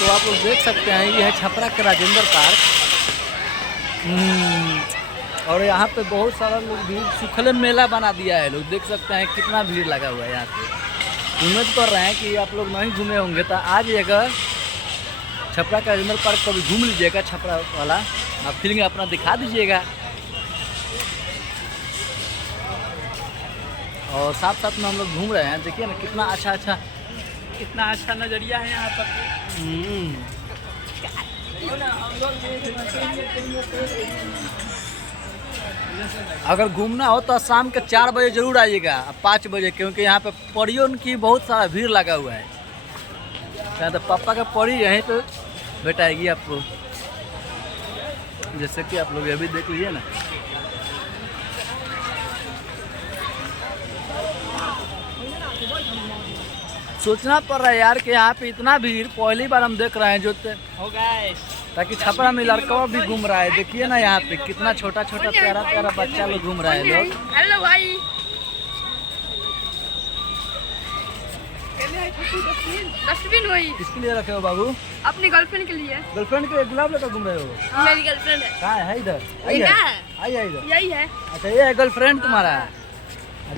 तो आप लोग देख सकते हैं ये है छपरा का राजेंद्र पार्क। और यहाँ पे बहुत सारा लोग भीड़ सुखले मेला बना दिया है। लोग देख सकते हैं कितना भीड़ लगा हुआ है यहाँ पे। उम्मीद कर रहे हैं कि आप लोग नहीं घूमे होंगे तो आज अगर छपरा का राजेंद्र पार्क कभी घूम लीजिएगा, छपरा वाला आप फीलिंग अपना दिखा दीजिएगा। और साथ साथ में हम लोग घूम रहे हैं, देखिए ना कितना अच्छा नज़रिया है यहाँ पर। अगर घूमना हो तो शाम के 4 बजे ज़रूर आइएगा, 5 बजे, क्योंकि यहाँ पे परियों की बहुत सारा भीड़ लगा हुआ है। यहाँ तो पापा का परी यहीं पे बैठाएगी आपको, जैसे कि आप लोग ये भी देख लीजिए ना। सोचना पड़ रहा है यार कि यहाँ पे इतना भीड़ पहली बार हम देख रहे हैं जो हो गए, ताकि छपरा में लड़का भी घूम रहा है। देखिए ना यहाँ पे कितना छोटा छोटा प्यारा प्यारा बच्चा लोग घूम रहा है। लोग हेलो भाई, डस्टबिन वही किसके लिए रखे हो बाबू? अपनी गर्लफ्रेंड के लिए। गर्लफ्रेंड के लिए गुलाब लेकर घूम रहे हो? मेरी गर्लफ्रेंड है। कहाँ है? इधर आइए इधर। यही है। अच्छा ये है गर्लफ्रेंड तुम्हारा?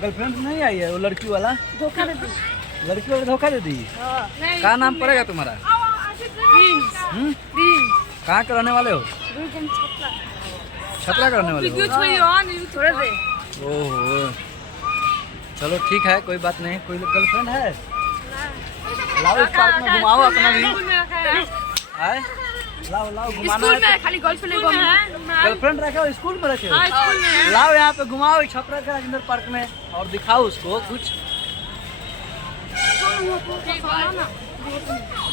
गर्लफ्रेंड नहीं आई है वो लड़की वाला? धोखा दे दी। लड़की वाला धोखा दे दी? क्या नाम पड़ेगा तुम्हारा? कहाँ के रहने वाले हो? छपरा के रहने वाले हो? ओहो, चलो ठीक है, कोई बात नहीं। कोई गर्लफ्रेंड है? लाओ इस पार्क में घुमाओ अपना भी। लाओ घुमाना है। खाली गर्लफ्रेंड गर्लफ्रेंड रखे हो? स्कूल में रखे हो? लाओ यहाँ पे घुमाओ छपरा के राजेंद्र पार्क में और दिखाओ उसको कुछ।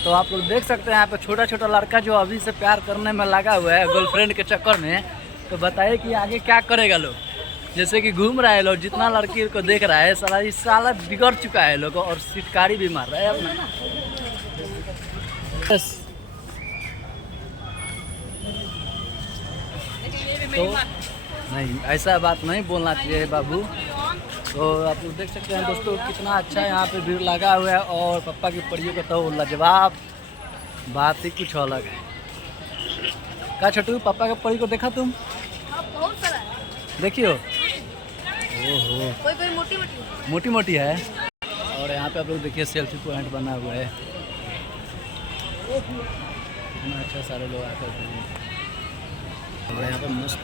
तो आप लोग देख सकते हैं यहाँ पे छोटा छोटा लड़का जो अभी से प्यार करने में लगा हुआ है गर्लफ्रेंड के चक्कर में। तो बताइए कि आगे क्या करेगा लोग। जैसे कि घूम रहा है लोग, जितना लड़की को देख रहा है साला इस साला बिगड़ चुका है लोग, और सिटकारी भी मार रहा है अपना। तो नहीं, ऐसा बात नहीं बोलना चाहिए बाबू। तो आप लोग देख सकते हैं दोस्तों कितना अच्छा यहाँ पे भीड़ लगा हुआ है। और पापा की परियों का तो लाजवाब बात ही कुछ अलग है। क्या छोटू, पापा का परी को देखा तुम? बहुत सारा देखियो। ओहो, कोई मोटी मोटी है। और यहाँ पे आप लोग देखिए सेल्फी पॉइंट बना हुआ है। इतना अच्छा सारे लोग आकर और यहाँ पे मस्त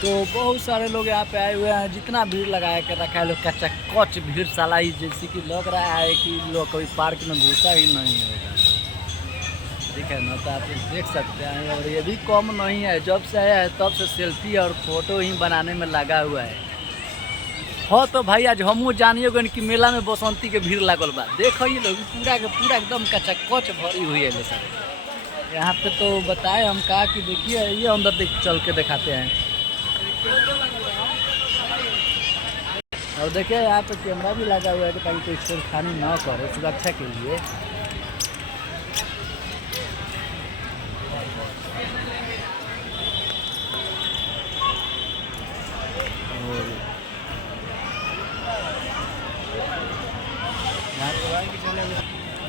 तो बहुत सारे लोग यहाँ पे आए हुए हैं। जितना भीड़ लगाया कर रखा है लोग, कच्चा कच भीड़ साला ही, जैसे कि लग रहा है कि लोग कभी पार्क में घुसा ही नहीं होगा। ठीक है ना, तो आप लोग देख सकते हैं। और ये भी कम नहीं है, जब से आया है तब से सेल्फी और फोटो ही बनाने में लगा हुआ है। हो तो भाई आज हमू जानिए कि मेला में बसंती के भीड़ लागल बा। देखो ये लोग पूरा के पूरा एकदम कच्चा कच भरी हुई है सर यहाँ पे। तो बताए हम कहा कि देखिए ये अंदर चल के दिखाते हैं। और देखिए यहाँ पे कैमरा भी लगा हुआ है कि ताकि कोई छेड़खानी ना करे, सुरक्षा के लिए।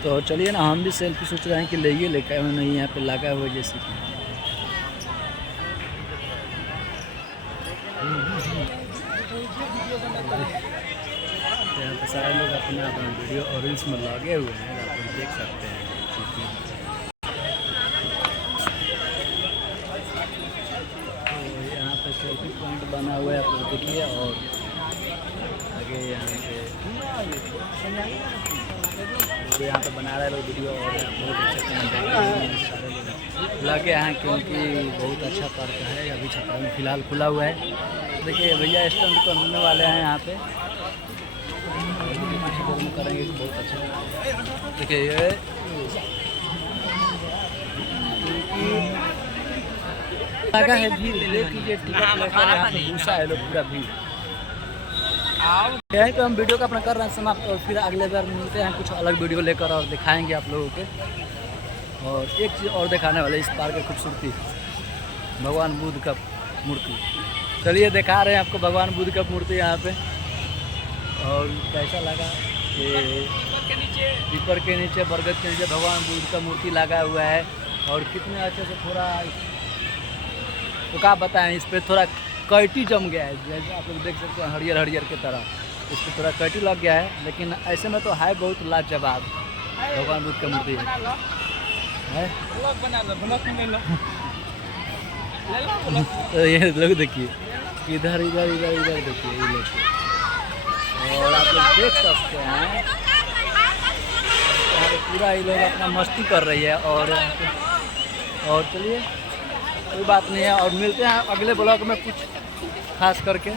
तो चलिए ना, हम भी सेल्फी सोच रहे हैं कि लेकर नहीं यहाँ पे लगा हुआ जैसे कि। यहाँ पे सारे लोग अपना वीडियो और रील्स में लगे हुए हैं, आप लोग देख सकते हैं। तो यहाँ पे सेल्फी पॉइंट बना हुआ है, आप लोग देखिए। और आगे यहाँ पे बना रहे लोग वीडियो, और आप लोग देख सकते हैं सारे लोग लगे हैं, क्योंकि बहुत अच्छा पार्क है। अभी छपरा में फिलहाल खुला हुआ है। देखिए भैया स्टैंड करने वाले हैं यहाँ पे, करेंगे बहुत अच्छा। देखिए ये लगा है भीड़, देख लीजिए टिकट लेकर यहाँ पे घुसा है लोग पूरा भीड़। यहीं पे हम वीडियो का अपना कर रहे हैं समाप्त, और फिर अगले बार मिलते हैं कुछ अलग वीडियो लेकर और दिखाएंगे आप लोगों के। और एक चीज़ और दिखाने वाले इस पार्क की खूबसूरती, भगवान बुद्ध का मूर्ति। चलिए दिखा रहे हैं आपको भगवान बुद्ध का मूर्ति यहाँ पे, और कैसा लगा ये पीपर के नीचे बरगद के नीचे भगवान बुद्ध का मूर्ति लगा हुआ है। और कितने अच्छे से थोड़ा तो क्या बताएं, इस पर थोड़ा कैटी जम गया है, जैसे आप लोग देख सकते हैं हरियर हरियर की तरह इस पर थोड़ा कैटी लग गया है, लेकिन ऐसे में तो है बहुत लाजवाब भगवान बुद्ध का मूर्ति है। तो ये लोग देखिए इधर इधर इधर इधर देखिए ये लोग, और आप लोग देख सकते हैं यहाँ पे पूरा ये लोग अपना मस्ती कर रही है। और चलिए कोई बात नहीं है, और मिलते हैं अगले ब्लॉग में कुछ खास करके।